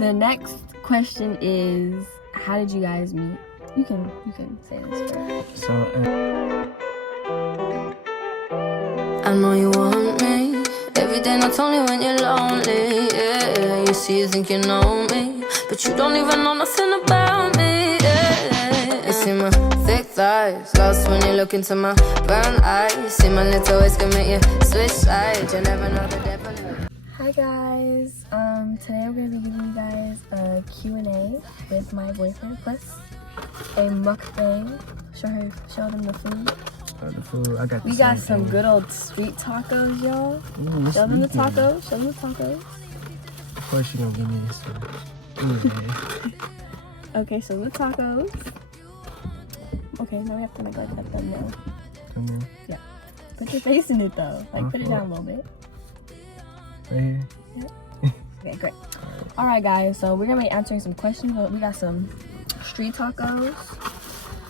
The next question is, how did you guys meet? You can say this first. So, I know you want me every day, not only when you're lonely. Yeah, you see, you think you know me, but you don't even know nothing about me. Yeah, you see my thick thighs, lost when you look into my brown eyes. You see my little ways can make you switch sides. You never know the depth. Hi guys, today I'm going to be giving you guys a Q&A with my boyfriend, plus a mukbang. Show them the food. the food, I got. We got some good old street tacos, y'all. Show them the tacos. Show them the tacos. Of course, you gonna give me this one. Okay, so the tacos. Okay, now we have to make like that thumbnail. Thumbnail? Yeah. Put your face in it though. Like put it down a little bit. Right here. Yeah. Okay, great. All right, guys. So we're gonna be answering some questions. We got some street tacos.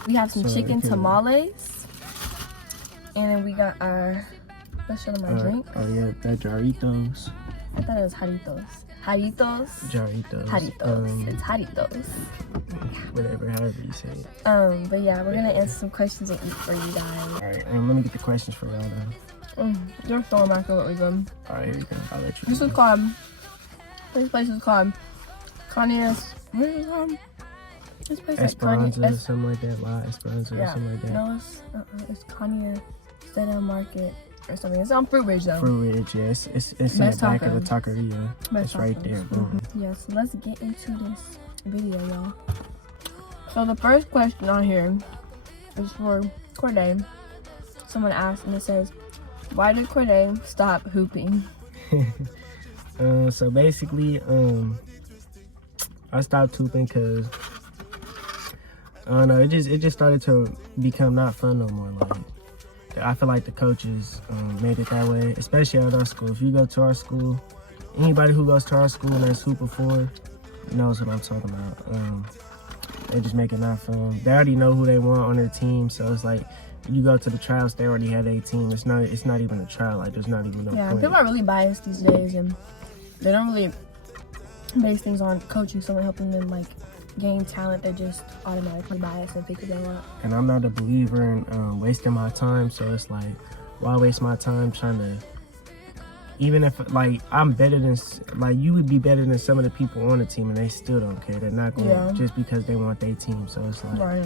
We have some chicken tamales, and then we got our. Let's show them our drink. Oh yeah, that Jarritos. I thought it was Jarritos. Jarritos. Jarritos. Jarritos. It's Jarritos. Whatever, however you say it. But yeah, we're gonna answer some questions and eat for you guys. Alright, and let me get the questions for y'all though. They're so immaculately good. Alright, here we go. I'll let you. This is called. This place is called Canias. What is it called? This place Esperanza, something like that. La Esperanza or something like that. No, it's Cania Stedham Market or something. It's on Fruit Ridge though. Fruit Ridge, yes. It's in the back of the taqueria. It's right there. Yeah, so let's get into this video, y'all. So the first question on here is for Corday. Someone asked and it says, why did Corday stop hooping? So basically, I stopped hooping because I don't know. It just started to become not fun no more. Like I feel like the coaches made it that way, especially at our school. If you go to our school, anybody who goes to our school and that's hooping for knows what I'm talking about. They just make it not fun. They already know who they want on their team, so it's like you go to the tryouts, they already had a team. It's not even a trial. Like there's not even no point. People are really biased these days, and they don't really base things on coaching, someone helping them like gain talent. They're just automatically biased and pick what they want. And I'm not a believer in wasting my time, so it's like, why waste my time trying to, even if like I'm better than, like you would be better than some of the people on the team and they still don't care. They're not going to just because they want their team. So it's like,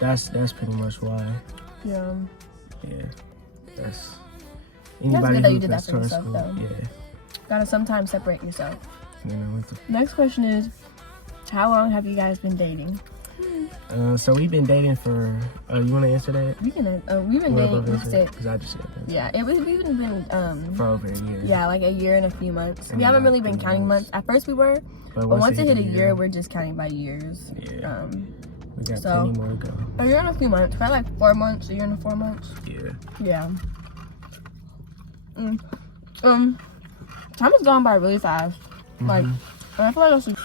that's pretty much why. Yeah. That's That's anybody good that who you did that goes for to our yourself school. though. Yeah. Gotta sometimes separate yourself. Yeah, Next question is, how long have you guys been dating? So we've been dating for. You want to answer that? We've been dating. Because I just said that. Yeah, we've been for over a year. Yeah, like a year and a few months. We haven't really been counting months. At first we were, but once it hit a year, we're just counting by years. Yeah. We got so, plenty more to go. A year and a few months. Probably like 4 months. A year and 4 months. Yeah. Time has gone by really fast. Like, I feel like I should.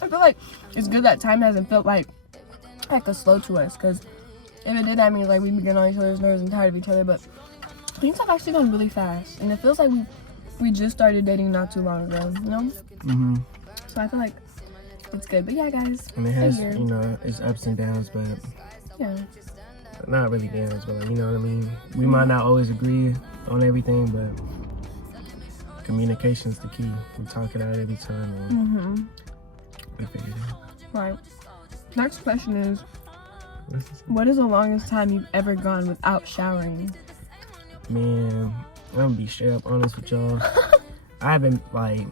I feel like it's good that time hasn't felt like a slow to us, because if it did, that means like we'd be getting on each other's nerves and tired of each other. But things have actually gone really fast, and it feels like we just started dating not too long ago, you know? So I feel like it's good. But yeah, guys. And it has, you know, it's ups and downs, but yeah. Not really downs, but you know what I mean? We might not always agree on everything, but communication's the key. We talk it out every time and we figure it out. Right. Next question is, what is the longest time you've ever gone without showering? Man, I'm gonna be straight up honest with y'all. I haven't like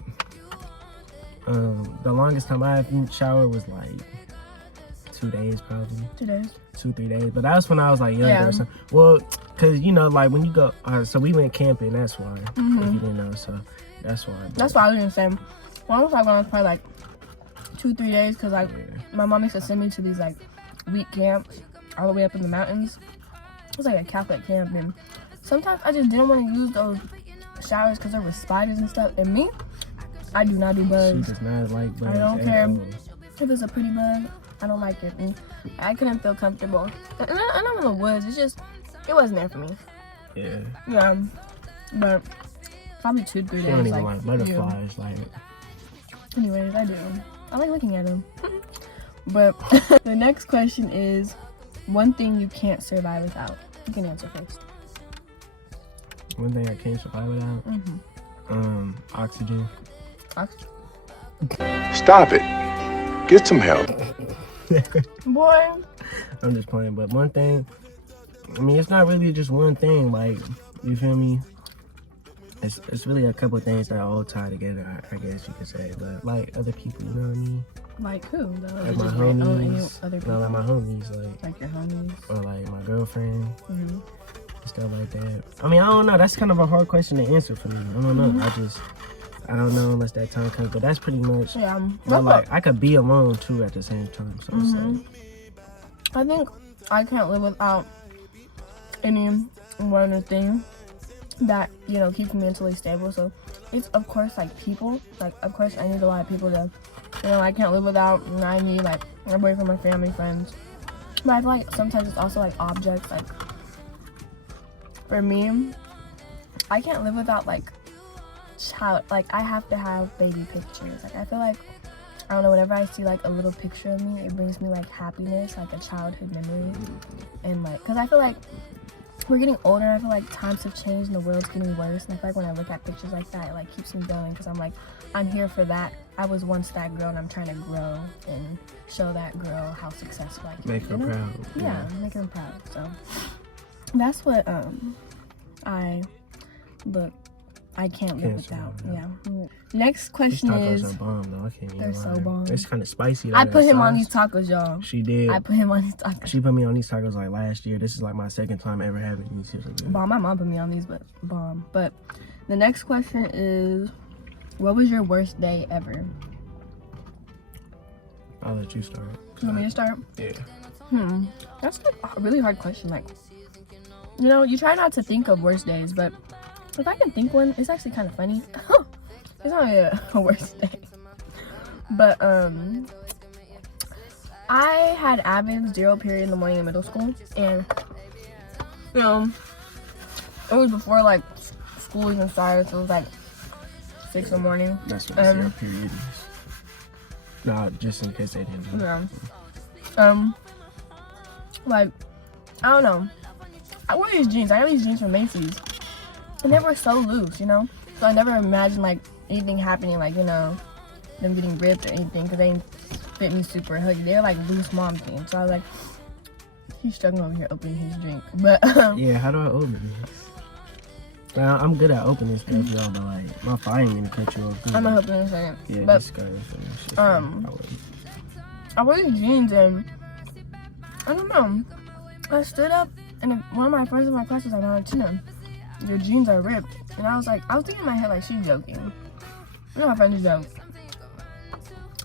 the longest time I haven't showered was like 2 days probably. 2 days. 2-3 days, but that's when I was like younger. Yeah. Or something. Well, cause you know, like when you go, so we went camping. That's why. If you didn't know, so that's why. That's why I was gonna say. One was like when I was probably like 2-3 days, cause like my mom used to send me to these like week camps all the way up in the mountains. It was like a Catholic camp, and sometimes I just didn't want to use those showers because there were spiders and stuff. And me, I do not do bugs. She does not like bugs. I don't care if it's a pretty bug. I don't like it. And I couldn't feel comfortable. And I'm in the woods. It's just, it wasn't there for me. Yeah. Yeah. but probably 2 to 3 She days. don't even like like butterflies. Like, anyways, I do. I like looking at them. But the next question is, one thing you can't survive without. You can answer first. one thing I can't survive without, oxygen. Stop it. Get some help. Boy. I'm just playing, but one thing, I mean, it's not really just one thing, like, you feel me? It's really a couple of things that all tie together, I guess you could say, but like other people, you know what I mean? Like who though? Like my Just any homies, other people? no, like my homies, Like your homies? or like my girlfriend, Mm-hmm. stuff like that. I mean, I don't know, that's kind of a hard question to answer for me. I don't know, I don't know unless that time comes, but that's pretty much, Yeah. but like, I could be alone too at the same time, so it's like, I think I can't live without any one of the things that, you know, keeps me mentally stable. So it's, of course, like people. Like, of course, I need a lot of people to, you know, I can't live without. And I need, like, my boyfriend, my family, friends. But I feel like sometimes it's also, like, objects. Like, for me, I can't live without, like, I have to have baby pictures. Like, I feel like, I don't know, whenever I see, like, a little picture of me, it brings me, like, happiness, like a childhood memory. And, like, because I feel like we're getting older, and I feel like times have changed and the world's getting worse. And I feel like when I look at pictures like that, it, like, keeps me going, because I'm like, I'm here for that. I was once that girl, and I'm trying to grow and show that girl how successful I can make be. her proud. Yeah, make her proud. So that's what I can't live without. Yeah. Next question These tacos is, are bomb though. I can't even they're so bomb. It's kind of spicy. I put him on sauce. these tacos, y'all. She did. I put him on these tacos. She put me on these tacos like last year. This is like my second time ever having these. Bomb. My mom put me on these, but bomb. But the next question is, what was your worst day ever? I'll let you start. You want me to start? Yeah. That's like a really hard question. Like, you know, you try not to think of worst days, but if I can think one, it's actually kind of funny. It's not really a worst day. But, I had Advent's 0 period in the morning in middle school. And, you know, it was before, like, school even started. So it was, like, 6 in the morning. That's what the 0 period is. Nah, just in case they didn't know. Yeah. Like, I don't know. I wear these jeans. I got these jeans from Macy's. And they were so loose, you know? So I never imagined, like, anything happening, like, you know, them getting ripped or anything, because they didn't fit me super huggy. They were, like, loose mom jeans. So I was like, he's struggling over here opening his drink. But, yeah, how do I open it? Well, I'm good at opening stuff, y'all, but, like, my fire ain't gonna cut you off. I'm gonna open in a second. Yeah, but, just go. I wear these jeans and, I don't know. I stood up and one of my friends in my class was like, Valentina, your jeans are ripped. And I was thinking in my head, like, she's joking. You know, my friends joke.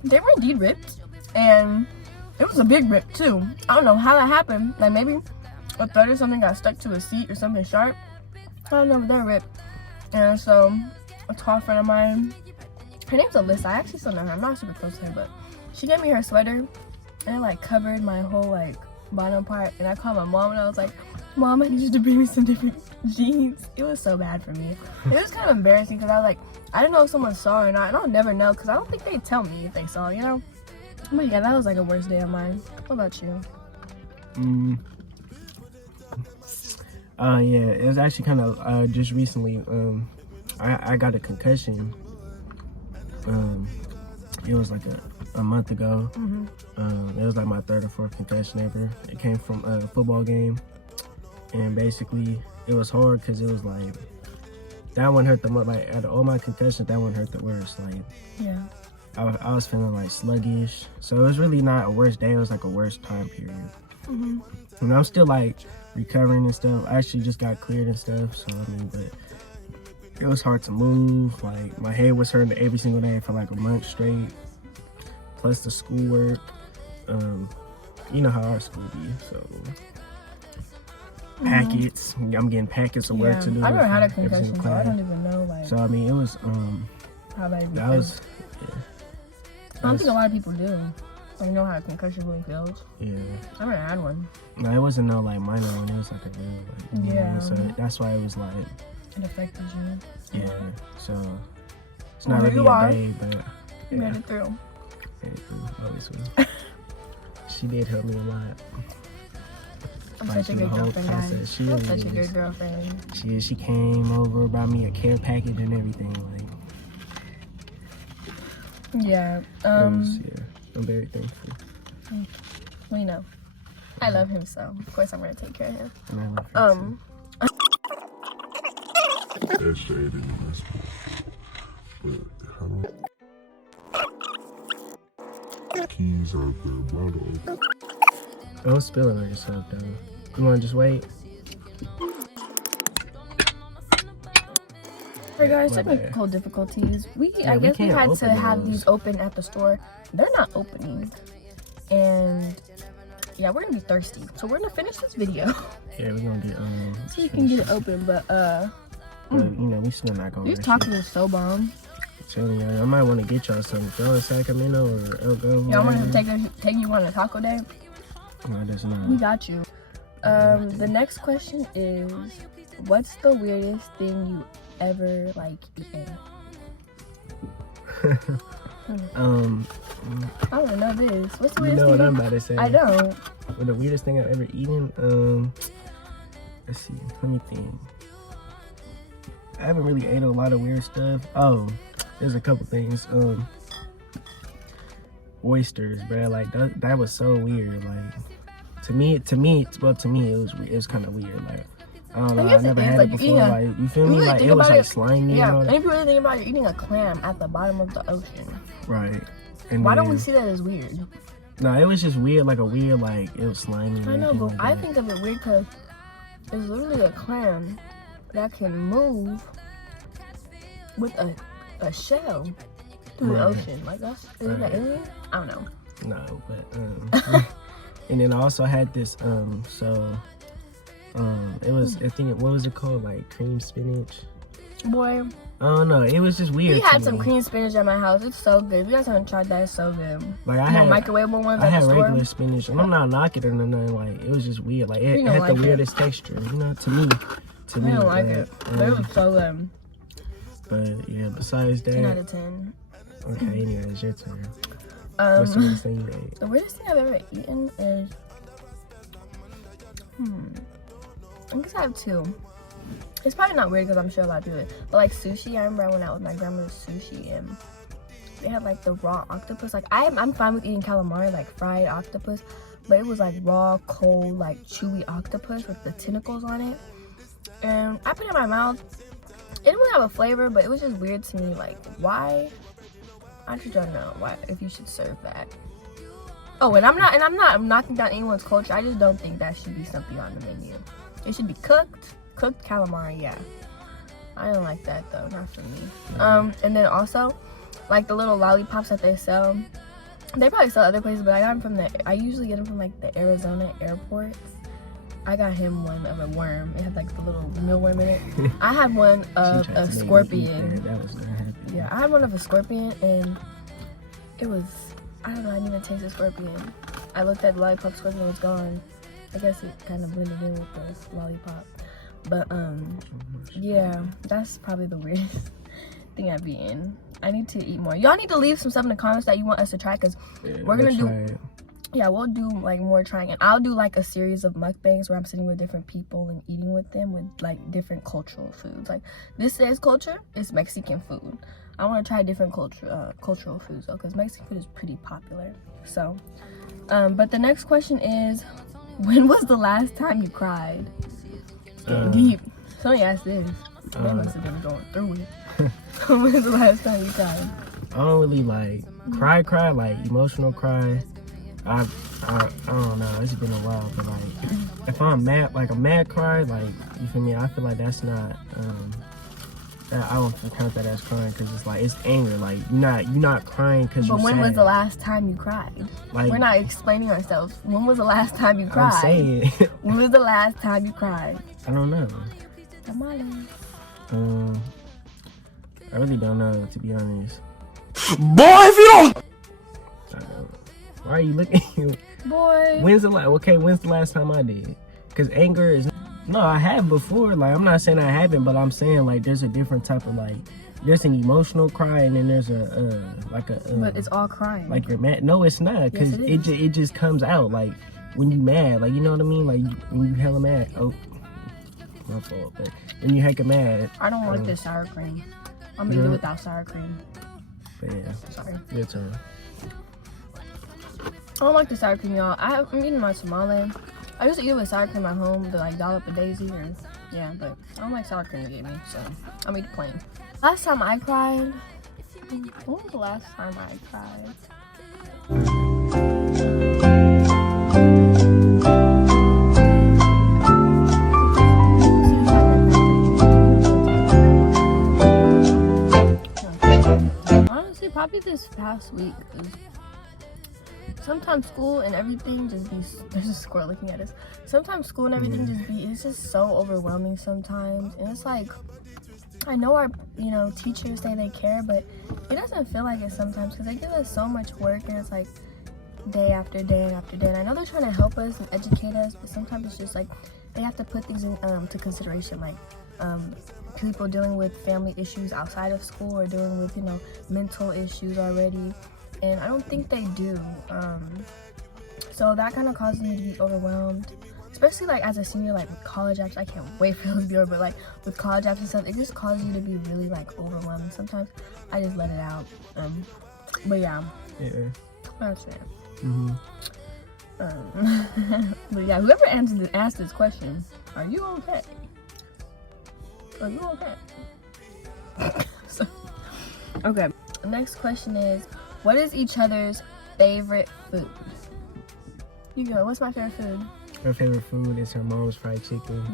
They were indeed ripped, and it was a big rip too. I don't know how that happened. Like, maybe a thread or something got stuck to a seat or something sharp. I don't know, but they're ripped. And so, a tall friend of mine, her name's Alyssa. I actually still know her. I'm not super close to her, but she gave me her sweater, and it, like, covered my whole, like, bottom part. And I called my mom, and I was like, Mom, I need you to bring me some different jeans. It was so bad for me. It was kind of embarrassing because I was like, I didn't know if someone saw or not, and I'll never know because I don't think they'd tell me if they saw, you know? But yeah, that was like a worst day of mine. What about you? Yeah, it was actually kind of just recently. I got a concussion. It was like a month ago. It was like my 3rd or 4th concussion ever. It came from a football game, and basically it was hard because it was like that one hurt the most. Like out of all my concussions, that one hurt the worst. Like Yeah. I was feeling like sluggish, so it was really not a worst day. It was like a worst time period. And I'm still like recovering and stuff. I actually just got cleared and stuff. So I mean, but it was hard to move. Like my head was hurting every single day for like a month straight. Plus the schoolwork. You know how our school be. So packets. I'm getting packets of work to do. I never had a every single concussion, so I class. don't even know like So I mean, it was how bad it that was yeah. I don't think a lot of people do. I know how a concussion really feels. Yeah. I never had one. No, it wasn't no like minor one. It was like a real like Yeah. one. So that's why it was like It affected you. Yeah, so it's not Well, really you are. a day, but You made it through. Obviously. She did help me a lot. I'm Like, such a through good the whole girlfriend, guys. process. She I'm really such a is. good girlfriend. She came over, brought me a care package and everything. Like, Yeah. I'm very thankful. We know. I love him, so of course I'm gonna take care of him. And I love her too. That shade in the best part. But keys out there, bottle. Don't spill it on yourself, though. You wanna just wait? Hey guys, My technical difficulties. I we guess we can't had to open have those. these open at the store. They're not opening. And yeah, we're gonna be thirsty. So we're gonna finish this video. Yeah, we're gonna get So you can get it open, but But, you know, we still not gonna. these rush tacos it. are so bomb. I'm telling y'all, I might want to get y'all something. Y'all in Sacramento or Elko. Y'all want whatever. to take you on a taco day? No, that's We not. got you. The next question is, what's the weirdest thing you ever like eaten? I don't know this. What's the You weirdest know what thing? I'm about to say. I don't. What the weirdest thing I've ever eaten? Let's see. Let me think. I haven't really ate a lot of weird stuff. Oh, there's a couple things. Oysters, bro. Like that was so weird. Like to me, it was kind of weird. Like I don't know. I guess I never it is, had like, it you're before. eating Like you feel you me? really Like think it was about like it- slimy. and Yeah, all and that. if you really think about it, you're eating a clam at the bottom of the ocean. Right. And Why don't then- we see that as weird? No, it was just weird. Like a weird, like it was slimy. and I know, everything but like I that. think of it weird because it's literally a clam that can move with a shell through the Right. ocean. Like that's is it an Right. alien? I don't know. No, but and then I also had this it was I think what was it called, like cream spinach? Boy, I don't know. It was just weird. we to had some me. cream spinach at my house. It's so good. You guys haven't tried that? It's so good. Like I You know, had microwavable ones I at had the store. regular spinach, and I'm not knocking it or nothing. Like it was just weird. Like it We had don't like the it. weirdest texture, you know, to me. I don't like it. But it was so good. But yeah, besides 10 out that, of 10. okay. Anyway, it's your turn. What's the weirdest thing you ate? The weirdest thing I've ever eaten is, I guess I have two. It's probably not weird because I'm sure a lot of people do it. But like sushi, I remember I went out with my grandma's sushi and they had like the raw octopus. Like I'm fine with eating calamari, like fried octopus, but it was like raw, cold, like chewy octopus with the tentacles on it. And I put it in my mouth. It didn't really have a flavor, but it was just weird to me. Like, why? I just don't know why if you should serve that. Oh, and I'm not knocking down anyone's culture. I just don't think that should be something on the menu. It should be cooked calamari. Yeah, I don't like that though. Not for me. And then also, like the little lollipops that they sell. They probably sell other places, but I usually get them from like the Arizona airport. I got him one of a worm. It had like the little mealworm in it. I had one of She tried a to make me eat scorpion. That was not happy. Yeah, I had one of a scorpion and it was, I don't know, I didn't even taste the scorpion. I looked at the lollipop, scorpion was gone. I guess it kind of blended in with the lollipop. But yeah, that's probably the weirdest thing I've eaten. I need to eat more. Y'all need to leave some stuff in the comments that you want us to try because we're gonna do, yeah, we'll do like more trying. And I'll do like a series of mukbangs where I'm sitting with different people and eating with them with like different cultural foods. Like this says culture, it's Mexican food. I want to try different cultural foods though, because Mexican food is pretty popular. So, but the next question is, when was the last time you cried? Deep. Somebody asked this. They must have been going through it. When was the last time you cried? I don't really like cry, like emotional cry. I don't know. It's been a while, but like if I'm mad, like a mad cry, like you feel me? I feel like that's not. I don't count that as crying because it's like it's anger. Like you're not crying because you're But when sad. was the last time you cried? Like, we're not explaining ourselves. When was the last time you cried? I'm saying. When was the last time you cried? I don't know. Tamales. I really don't know, to be honest. Boy, if you don't. I don't. Why are you looking? Boy. When's the last time I did? Because anger is. No, I have before. Like, I'm not saying I haven't, but I'm saying, like, there's a different type of, like, there's an emotional cry, and then there's but it's all crying. like you're mad. No, it's not, because Yes, it just comes out, like, when you mad, like, you know what I mean? Like, when you hella mad. Oh, my fault. But when you hecka mad. I don't like this sour cream. I'm gonna eat it without sour cream. But yeah. Sorry. Your turn. I don't like the sour cream, y'all. I'm eating my Somali. I used to eat it with sour cream at home to like dollop a daisy or yeah, but I don't like sour cream to get me, so I'm eating plain. Last time I cried. When was the last time I cried? Honestly, probably this past week. Sometimes school and everything just be, there's a squirrel looking at us. Sometimes school and everything just be, it's just so overwhelming sometimes. And it's like, I know our, teachers say they care, but it doesn't feel like it sometimes because they give us so much work and it's like day after day after day. And I know they're trying to help us and educate us, but sometimes it's just like, they have to put things into consideration, like people dealing with family issues outside of school or dealing with, mental issues already. And I don't think they do. So that kind of causes me to be overwhelmed. Especially like as a senior, like with college apps. I can't wait for those to be over, but like with college apps and stuff, it just causes you to be really like overwhelmed. Sometimes I just let it out. But yeah. Yeah. That's it. Mm-hmm. But yeah, whoever asked this question, are you okay? Are you okay? So, okay. The next question is, what is each other's favorite food? You go, what's my favorite food? Her favorite food is her mom's fried chicken.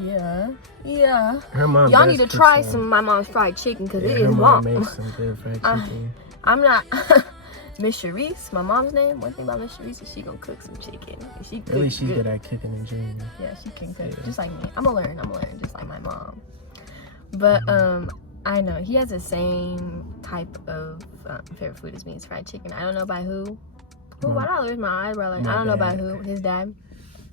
Yeah. Her mom. Y'all need to try some of my mom's fried chicken because it is her bomb. makes some good fried chicken. I'm not Miss Sharice, my mom's name. One thing about Miss Sharice is she gonna cook some chicken. And she At least she's good. good at cooking in general. Yeah, she can cook just like me. I'm gonna learn just like my mom. But I know he has the same type of favorite food as me. It's fried chicken. I don't know by who. Why did I lose my eyebrow? Like, I don't know by who. His dad.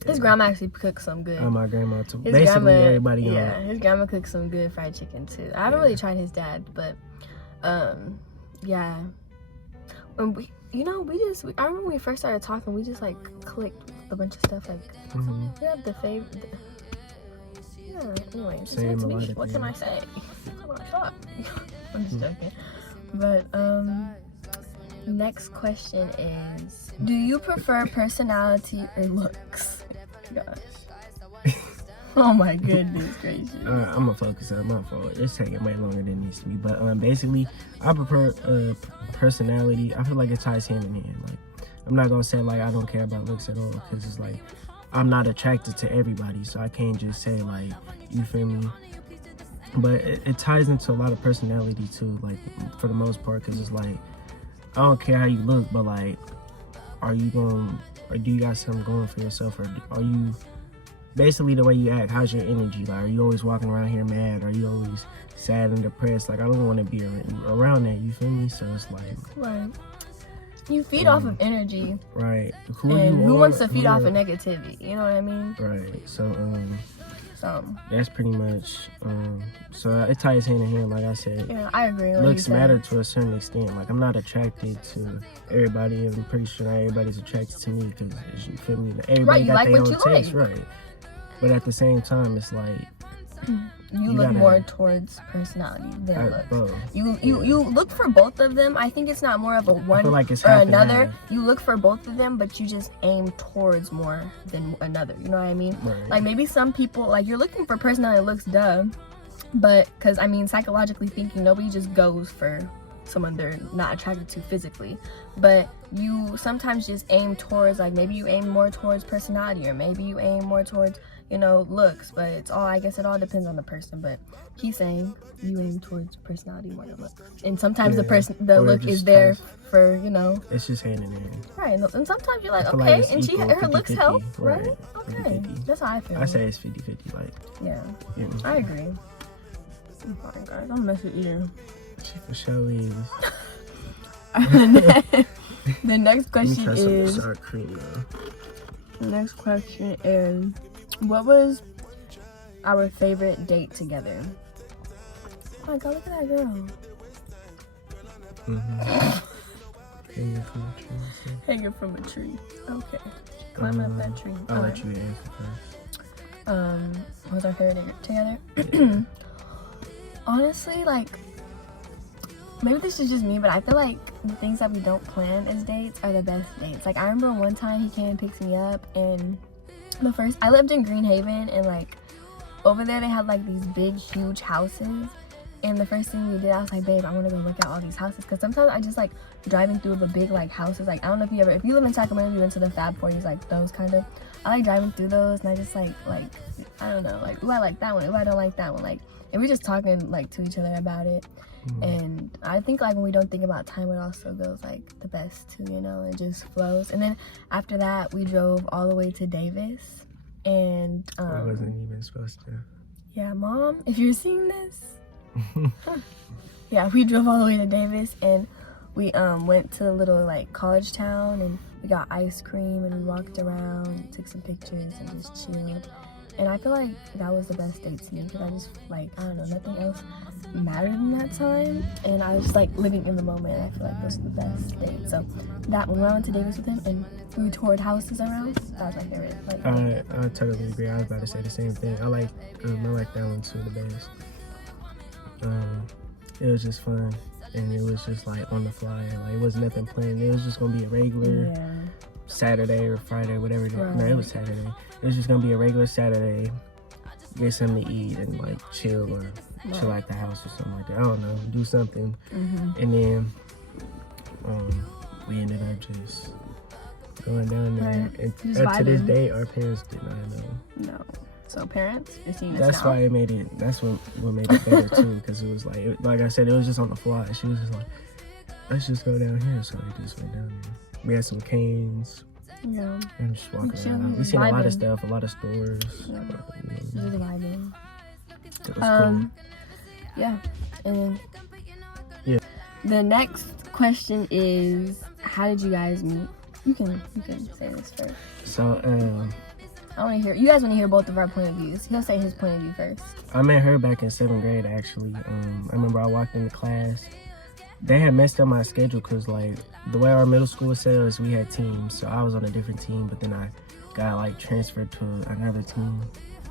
His grandma actually cooks some good. Oh, my grandma too. His Basically grandma, everybody. Yeah, his grandma cooks some good fried chicken too. I haven't really tried his dad, but yeah. When we I remember when we first started talking, we just like clicked with a bunch of stuff. Like we have the favorite. Yeah. Anyway, Same, a lot of what can I things. say? I'm not sure. I'm just joking. But next question is, do you prefer personality or looks? Gosh. Oh my goodness gracious. I'm gonna focus on my fault. It's taking way longer than it needs to be. But basically, I prefer personality. I feel like it ties hand in hand. Like, I'm not gonna say like I don't care about looks at all, because it's like I'm not attracted to everybody, so I can't just say like, you feel me. But it ties into a lot of personality too, like for the most part, because it's like I don't care how you look, but like, or do you got something going for yourself, or are you basically the way you act? How's your energy? Like, are you always walking around here mad? Are you always sad and depressed? Like, I don't want to be around that, you feel me? So it's like, right. You feed off of energy. Right. Who wants to feed off of negativity? You know what I mean? Right. So So that's pretty much so it ties hand in hand, like I said. yeah, I agree. Looks matter to a certain extent. Like, I'm not attracted to everybody, and I'm pretty sure not everybody's attracted to me, because you feel me. Everybody Right, you got like their what own you taste, right? But at the same time, it's like you look more towards personality than looks. Both. You look for both of them. I think it's not more of a one feel like it's or half and another. half. You look for both of them, but you just aim towards more than another. You know what I mean? Right. Like, maybe some people, like, you're looking for personality that looks dumb, but because I mean, psychologically thinking, nobody just goes for someone they're not attracted to physically, but you sometimes just aim towards, like, maybe you aim more towards personality, or maybe you aim more towards, looks. But it's all, I guess it all depends on the person. But he's saying you aim towards personality more than looks, and sometimes the look is there for it's just hand in hand. right. And sometimes you're like, I feel okay, like and it's equal, her looks 50-50, help, right? right, Okay, 50-50. that's how I feel. I say it's 50-50, like, yeah, you know. I agree. I'm fine, guys. I'm messing with you. She for sure is. The next Let me question try some is. sour cream, though. The next question is, what was our favorite date together. Oh my god, look at that girl. Hanging from a tree. Okay. Climb up that tree. I'll let you answer first. What was our favorite date together? Yeah. Honestly, like, maybe this is just me, but I feel like the things that we don't plan as dates are the best dates. Like, I remember one time he came and picked me up, and I lived in Greenhaven, and like over there they had like these big huge houses, and the first thing we did, I was like, babe, I want to go look at all these houses, because sometimes I just like driving through the big like houses. Like, I don't know if you live in Sacramento, you went to the Fab 40s, like those kind of, I like driving through those, and I just like I don't know, like, ooh, I like that one, ooh, I don't like that one, like, and we're just talking like to each other about it. And I think like when we don't think about time, it also goes like the best too, you know, it just flows. And then after that, we drove all the way to Davis, and I wasn't even supposed to. Yeah, Mom, if you're seeing this. Yeah, we drove all the way to Davis, and we went to a little like college town, and we got ice cream, and we walked around, took some pictures, and just chilled. And I feel like that was the best date to me, because I just like, I don't know, nothing else mattered in that time, and I was just like living in the moment. I feel like those are the best dates. So that when I went to Davis with him and we toured houses around, that was my favorite. Like, I totally agree. I was about to say the same thing. I like that one too the best. It was just fun, and it was just like on the fly. Like, it was nothing planned. It was just gonna be a regular Saturday or Friday, whatever it is. Right. No, it was Saturday. It was just gonna be a regular Saturday. Get something to eat and like chill or chill at the house or something like that. I don't know, do something. And then we ended up just going down there. Right. And Just up to this vibing. day, our parents did not know. no. So parents, you're seeing this That's now. why it made it. That's what made it better too, because it was like I said, it was just on the fly. She was just like, let's just go down here. So we just went down there. We had some canes Yeah. and just walk Chilling, around. We seen a lot vibing. of stuff, a lot of stores. Yeah. It Just vibing. was cool. Yeah. And Yeah. the next question is, how did you guys meet? You can say this first. So I want to hear. You guys want to hear both of our point of views. He'll say his point of view first. I met her back in 7th grade, actually. I remember I walked into class. They had messed up my schedule because, like, the way our middle school was set up is we had teams. So I was on a different team, but then I got, like, transferred to another team,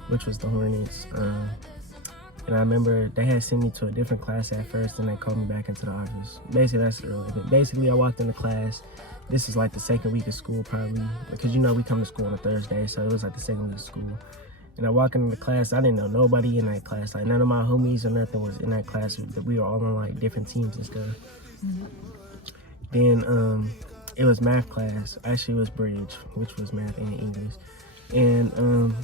which was the Hornets. And I remember they had sent me to a different class at first, and they called me back into the office. Basically, that's early. But basically, I walked into class. This is like the second week of school, probably, because, you know, we come to school on a Thursday, so it was like the second week of school. And I walk into the class, I didn't know nobody in that class. Like, none of my homies or nothing was in that class. We were all on, like, different teams and stuff. Then it was math class. Actually, it was Bridge, which was math and English. And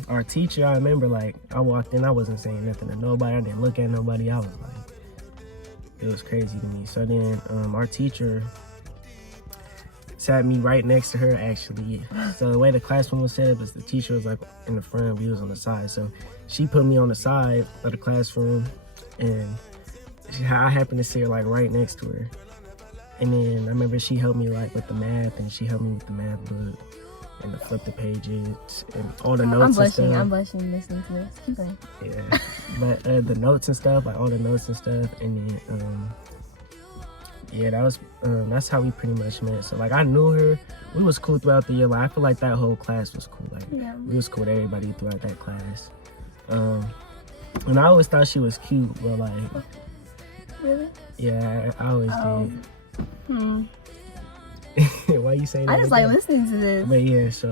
our teacher, I remember, like, I walked in, I wasn't saying nothing to nobody. I didn't look at nobody. I was like, it was crazy to me. So then our teacher sat me right next to her, actually. So the way the classroom was set up is the teacher was like in the front, we was on the side. So she put me on the side of the classroom, and I happened to sit like right next to her. And then I remember she helped me like with the math, and she helped me with the math book and to flip the pages and all the notes and stuff. I'm blushing listening to this. Keep going. Yeah, but the notes and stuff, like all the notes and stuff, and then yeah, that's how we pretty much met. So like I knew her, we was cool throughout the year. Like I feel like that whole class was cool. Like we was cool with everybody throughout that class. And I always thought she was cute, but like, Really? yeah, I always did. Why you saying that? I just like listening to this. But yeah, so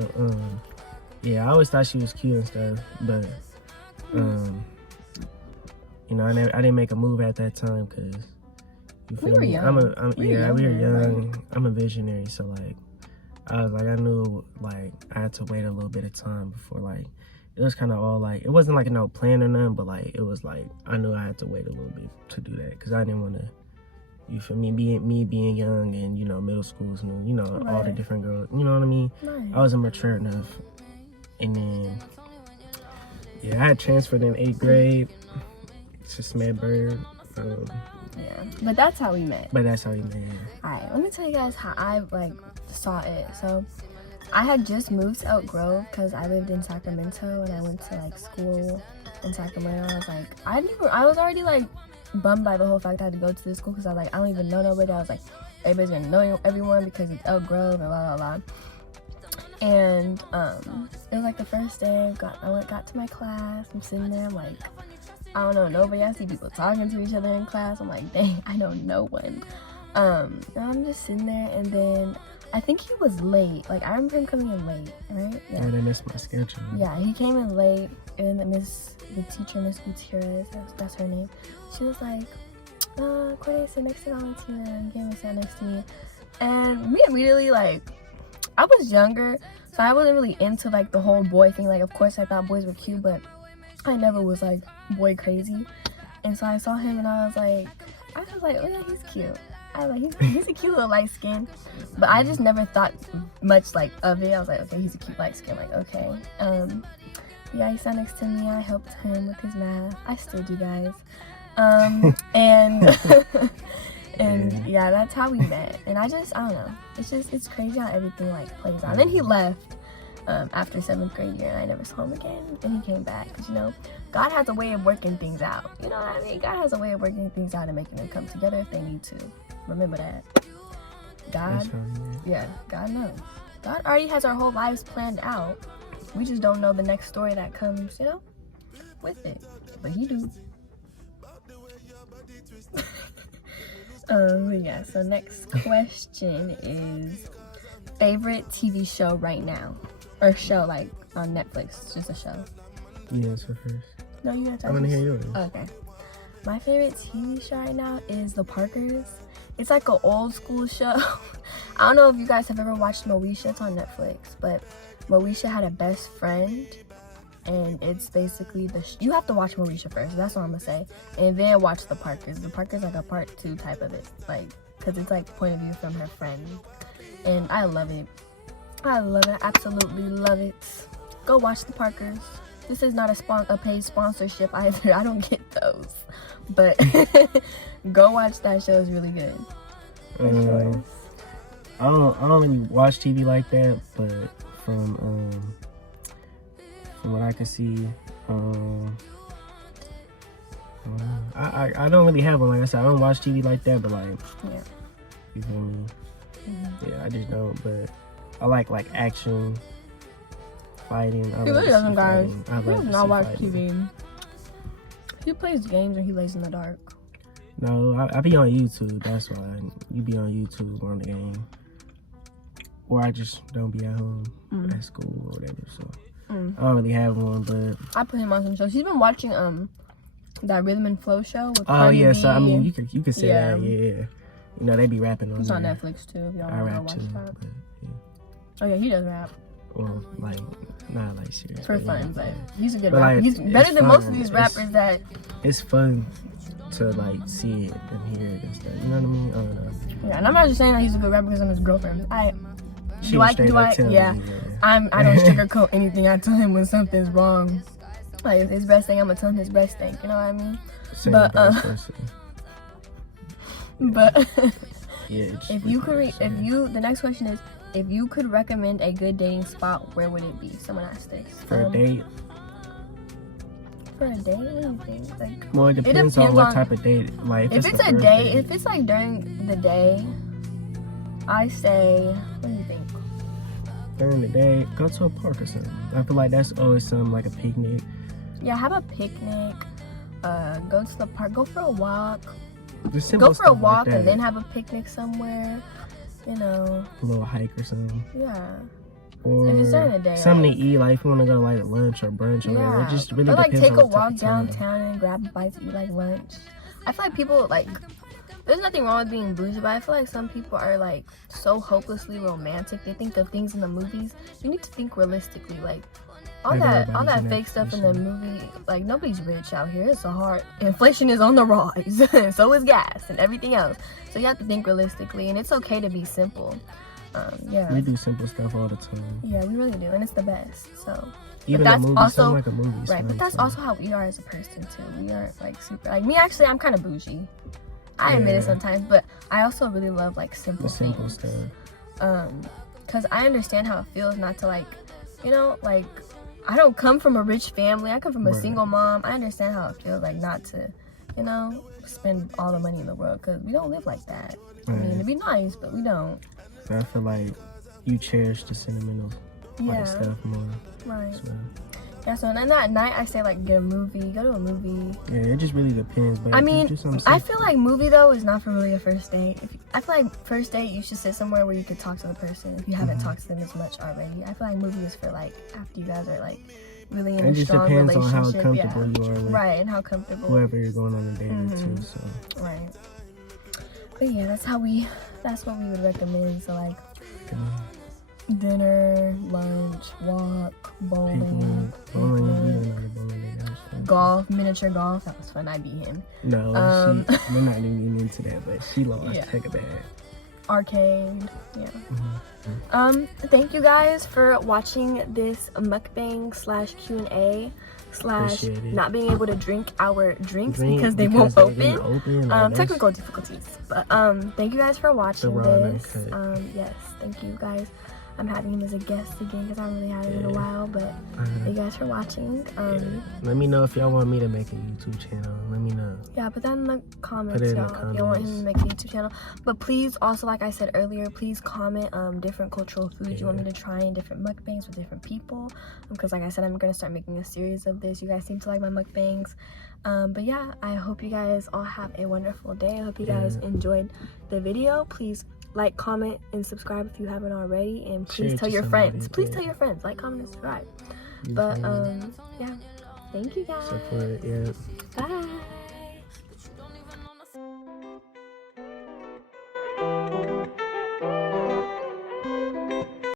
yeah, I always thought she was cute and stuff, but you know, I didn't make a move at that time because you feel We were me? young. We were young. I'm a visionary, so like I was like, I knew like I had to wait a little bit of time before like it was kind of all like, it wasn't like no plan or nothing, but like it was like I knew I had to wait a little bit to do that because I didn't want to. You feel me? Being young and, you know, middle school's new, you know, all the different girls, you know what I mean? Right. I wasn't mature enough. And then, yeah, I had transferred in 8th grade to Smedberg. Yeah, but that's how we met. But that's how we met. Alright, let me tell you guys how I like saw it. So I had just moved to Elk Grove because I lived in Sacramento and I went to like school in Sacramento. I was like, I was already like bummed by the whole fact I had to go to this school because I was like, I don't even know nobody. I was like, everybody's gonna know everyone because it's Elk Grove and blah blah blah. And it was like the first day. I got to my class. I'm sitting there. I'm like, I don't know nobody. I see people talking to each other in class. I'm like, dang, I know no one. And I'm just sitting there, and then I think he was late. Like, I remember him coming in late, right? Yeah, they missed my schedule. Yeah, he came in late, and the teacher, Miss Gutierrez, that's her name. She was like, Corday, sit next to Valentina, and came and sat next to me. And me immediately, like, I was younger, so I wasn't really into, like, the whole boy thing. Like, of course, I thought boys were cute, but I never was, like, boy crazy. And so I saw him, and I was like, oh, yeah, he's cute. I was like, he's a cute little light skin. But I just never thought much, like, of it. I was like, okay, he's a cute light skin. Like, okay. Yeah, he sat next to me. I helped him with his math. I still do, guys. And and yeah, that's how we met. And I don't know. It's crazy how everything, like, plays out. And then he left after 7th grade year, and I never saw him again. And he came back, because, you know, God has a way of working things out. You know what I mean? God has a way of working things out and making them come together if they need to. Remember that. God knows. God already has our whole lives planned out. We just don't know the next story that comes, you know, with it. But he do. Yeah, so next question is favorite TV show right now. Or show, like, on Netflix. Just a show. Yeah, it's her first. No, you gotta I want to hear yours. Okay. My favorite TV show right now is The Parkers. It's like an old school show. I don't know if you guys have ever watched Moesha. It's on Netflix. But Moesha had a best friend. And it's basically you have to watch Moesha first. That's what I'm going to say. And then watch The Parkers. The Parkers like a part 2 type of it. Like, because it's like point of view from her friend. And I love it. I love it. I absolutely love it. Go watch The Parkers. This is not a paid sponsorship either. I don't get those. But go watch that show. It's really good. I don't really watch TV like that, but from what I can see, I don't really have one. Like I said, I don't watch TV like that, but, like, yeah, you feel me? Mm-hmm. Yeah, I just don't. But I like action, fighting. He really doesn't, guys. He does not watch TV. He plays games and he lays in the dark. No, I be on YouTube. That's why you be on YouTube on the game, or I just don't be at home at school or whatever. So I don't really have one, but I put him on some shows. He's been watching that Rhythm and Flow show with Cardi B. So I mean, you could say that, yeah. You know, they be rapping on It's there. on Netflix too, if y'all want to watch that. But, yeah. Oh yeah, he does rap. Well, like, not like serious. For fun, yeah, but he's a good but rapper. Like, he's better than most of these It's- rappers that... It's fun to, like, see it and hear it and stuff. You know what I mean? I don't know. Yeah, and I'm not just saying that he's a good rapper because I'm his girlfriend. I don't sugarcoat anything. I tell him when something's wrong. Like, his best thing, I'm gonna tell him his best thing. You know what I mean? Same But, person. But Yeah. The next question is, if you could recommend a good dating spot, where would it be? Someone asked this. For a date? For a date? What do you think? Like, Well, it depends on what type of date. Like, if it's a date, if it's like during the day, I say, what do you think? During the day, go to a park or something. I feel like that's always something, like a picnic. Yeah, have a picnic. Go to the park. Go for a walk. Go for a walk and then have a picnic somewhere. You know. A little hike or something. Yeah. Or if it's during the day, something like, to eat, like if you want to go to like lunch or brunch or whatever. It just really or like depends take on a what type walk of time. downtown and grab a bite to eat, like lunch. I feel like people like, there's nothing wrong with being bougie, but I feel like some people are like so hopelessly romantic. They think of things in the movies. You need to think realistically. Like all that fake stuff in the movie, like nobody's rich out here. It's so hard. Inflation is on the rise. So is gas and everything else. So you have to think realistically, and it's okay to be simple. Yeah. We do simple stuff all the time. Yeah, we really do, and it's the best. So. Even but that's a movie, also like a movie, right. But that's also how we are as a person too. We aren't like super like me. Actually, I'm kind of bougie. I admit it sometimes, but I also really love like simple things. Stuff. Because I understand how it feels not to like, you know, like I don't come from a rich family. I come from a Right. single mom. I understand how it feels like not to, you know, spend all the money in the world because we don't live like that. I mean, it'd be nice, but we don't. So I feel like you cherish the sentimental Yeah. stuff more. Right. So, Yeah, so then that night I say like get a movie, go to a movie. yeah, it just really depends. But I if you mean, do something I simple- feel like movie though is not for really a first date. I feel like first date you should sit somewhere where you could talk to the person if you haven't talked to them as much already. I feel like movie is for like after you guys are like really in it a just strong depends on relationship. how comfortable you are with Right, and how comfortable. whoever you're going on a date with too. So Right. But yeah, that's what we would recommend. So like dinner, lunch, walk, bowling, golf, miniature golf. That was fun. I beat him. No, we're not even getting into that, but she lost. Yeah. Take it back. Arcade. Yeah. Thank you guys for watching this mukbang / Q&A / Appreciate it. not being able to drink our drinks because they won't they open. didn't open, like, that's Technical difficulties. But thank you guys for watching raw this. uncut. Yes, thank you guys. I'm having him as a guest again because I haven't really had him in a while. But thank you guys for watching. Let me know if y'all want me to make a YouTube channel. Let me know. Yeah, put that in the comments, Put it in the y'all, if you want him comments. to make a YouTube channel. But please, also, like I said earlier, please comment different cultural foods you want me to try in different mukbangs with different people. Because like I said, I'm going to start making a series of this. You guys seem to like my mukbangs. But yeah, I hope you guys all have a wonderful day. I hope you guys enjoyed the video. Please like, comment, and subscribe if you haven't already. And please Share it tell to your somebody, friends. Please yeah. tell your friends. Like, comment, and subscribe. You But feel me? yeah. Thank you guys. Support, yeah. Bye.